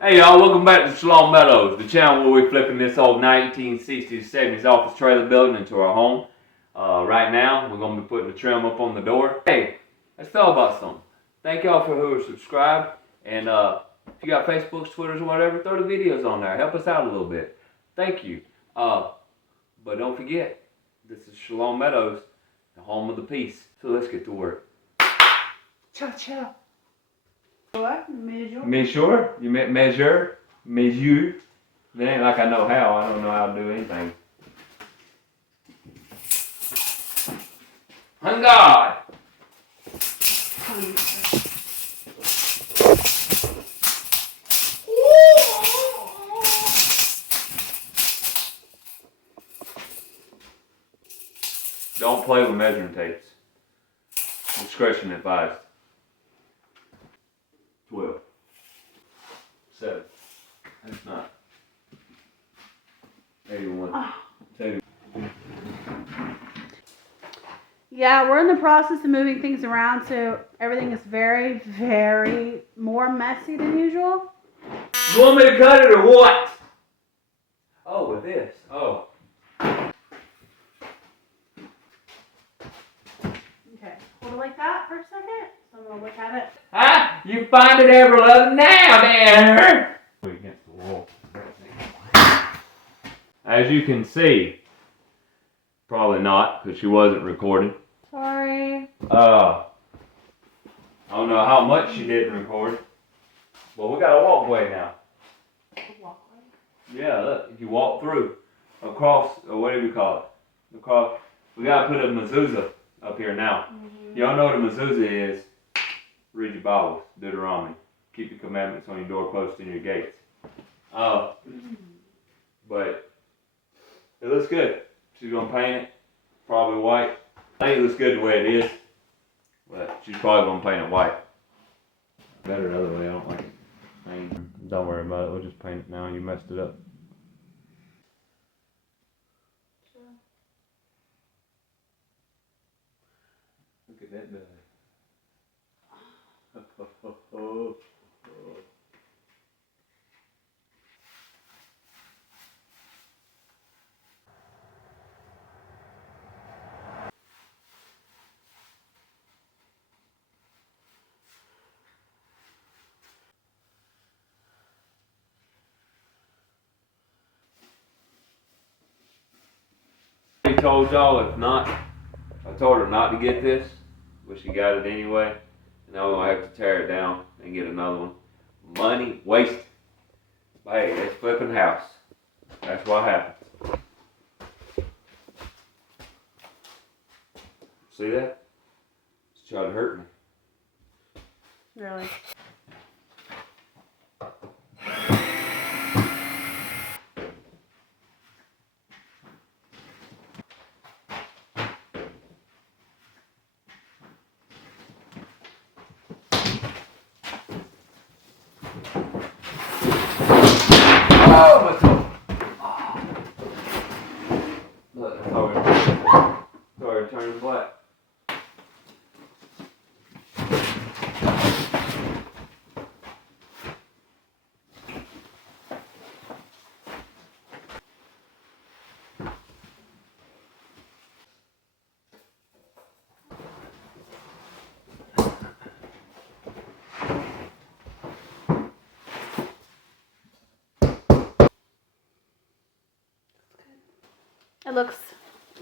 Hey y'all, welcome back to Shalom Meadows, the channel where we're flipping this old 1960s, 70s office trailer building into our home. Right now, we're going to be putting the trim up on the door. Hey, let's talk about something. Thank y'all for who are subscribed, and if you got Facebooks, Twitters, or whatever, throw the videos on there. Help us out a little bit. Thank you. But don't forget, this is Shalom Meadows, the home of the peace. So let's get to work. Ciao, ciao. What? Measure? Measure? You meant measure? Measure? It ain't like I know how. I don't know how to do anything. On God! Don't play with measuring tapes. Discretion advised. 12. 7. That's not. 81. Oh. 80. Yeah, we're in the process of moving things around, so everything is very, very more messy than usual. You want me to cut it or what? Oh, with this. Oh. Okay, hold it like that for a second. So I'm gonna look at it. Huh? You find it ever loving now, Dan. Against the wall. As you can see, probably not, because she wasn't recording. Sorry. I don't know how much she didn't record. Well, we got a walkway now. Walkway? Yeah, look, if you walk through, across, or whatever you call it, across, we gotta put a mezuzah up here now. Mm-hmm. Y'all know what a mezuzah is. Read your Bibles, Deuteronomy. Keep your commandments on your doorposts and your gates. But it looks good. She's gonna paint it, probably white. I think it looks good the way it is, but she's probably gonna paint it white. Better the other way, I don't like it. Don't worry about it, we'll just paint it now. You messed it up. Look at that belly. I told y'all if not, I told her not to get this, but she got it anyway. And now we're gonna have to tear it down and get another one. Money wasted. Hey, it's flipping house. That's what happens. See that? It's trying to hurt me. Really? Oh, my toe. Oh. Look, it's already turning black. It looks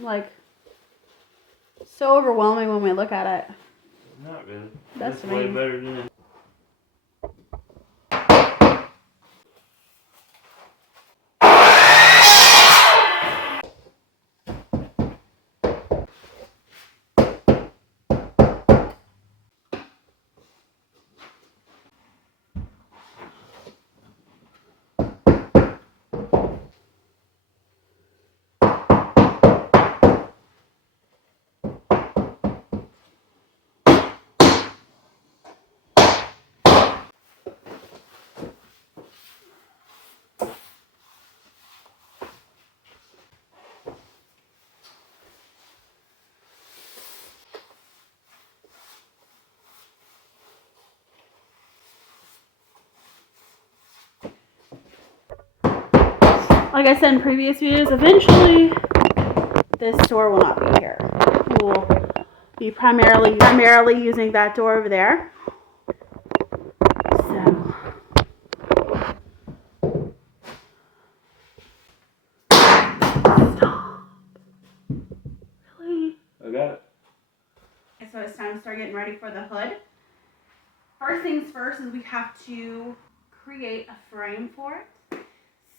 like so overwhelming when we look at it. Not really. That's way me. better than it. like I said in previous videos, eventually this door will not be here. We'll be primarily using that door over there. So. Stop. Really? I got it. So it's time to start getting ready for the hood. First things first is we have to create a frame for it.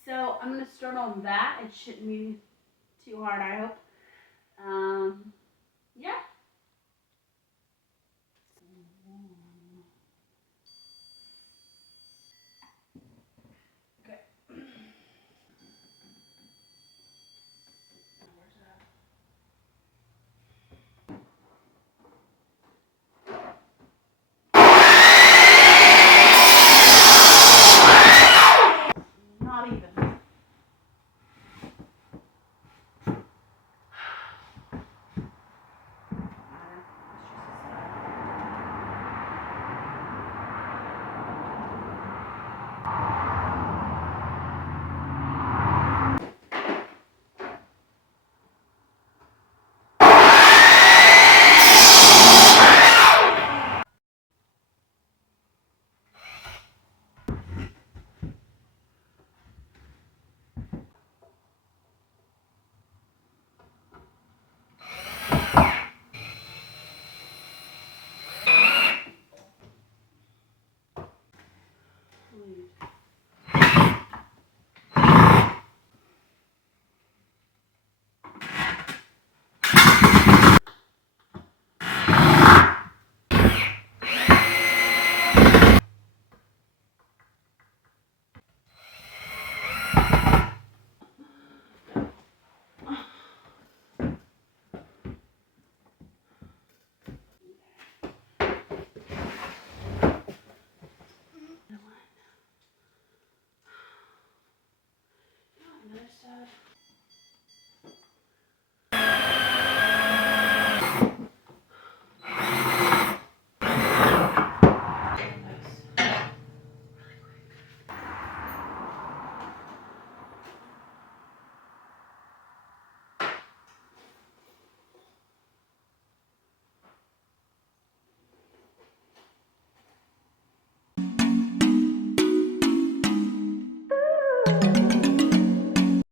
So I'm going to start on that. It shouldn't be too hard, I hope. Yeah.